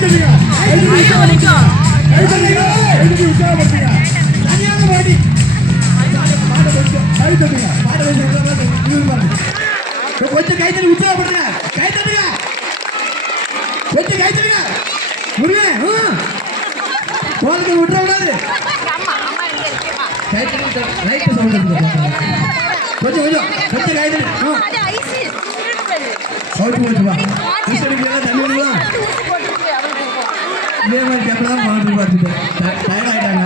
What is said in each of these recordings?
தட்டுங்க உற்சாகப்படுத்துங்க சரியான பாடி கை தட்டுங்க கொஞ்சம் கை தட்டி உற்சாகப்படுத்துங்க கை தட்டுங்க கொஞ்சம் கை தட்டுங்க முருகன் கோலத்தை விட்டுற விடாது கை தட்டி லைட் சவுண்ட் கொஞ்சம் கொஞ்சம் கொஞ்சம் கை தட்டி சவுண்ட் போட்டுவா கிருஷ்ணனுக்கு தண்ணி விடுவா இதே மாதிரி கேப்லாம் பாட்டு பார்த்துட்டேன் டயர்ட் ஆகிட்டாங்க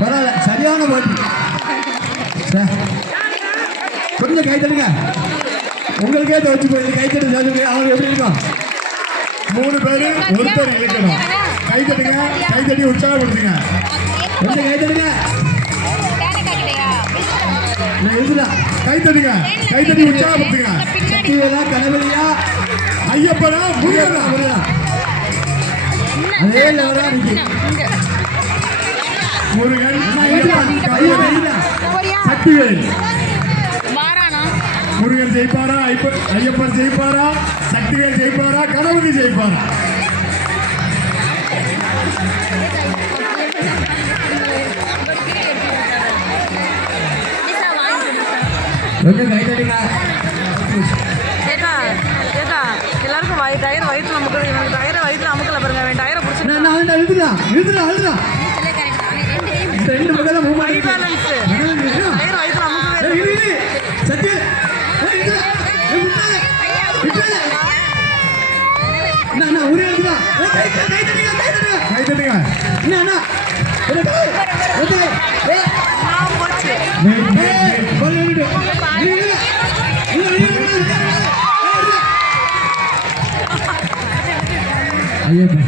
பரவாயில்ல சரியான பாட்டு கொஞ்சம் கை தட்டுங்க உங்களுக்கே துவச்சு போய் கை தட்டு சொல்லுங்க அவங்க எப்படி இருக்கும் 3 பேர் ஒருத்தர் இழுக்கணும் கை தட்டுங்க கை தட்டி உற்சாகப்படுத்துங்க கொஞ்சம் கை தட்டுங்க கை தட்டுங்க கை தட்டி உற்சாகப்படுத்துங்க சக்திவேலா கணபதியா ஐயப்பனா முருகனா அதே லெவலா முருகன் சக்திவேல் முருகன் ஜெயிப்பாரா ஐயப்பன் ஜெயிப்பாரா சக்திவேல் ஜெயிப்பாரா கணபதி ஜெயிப்பாரா எல்லாருக்கும் டயர் வயிற்று நமக்கு டயரை வயிற்றுல அமுக்கல பாருங்க அவன் டயரை பிடிச்சி ஐயப்பன்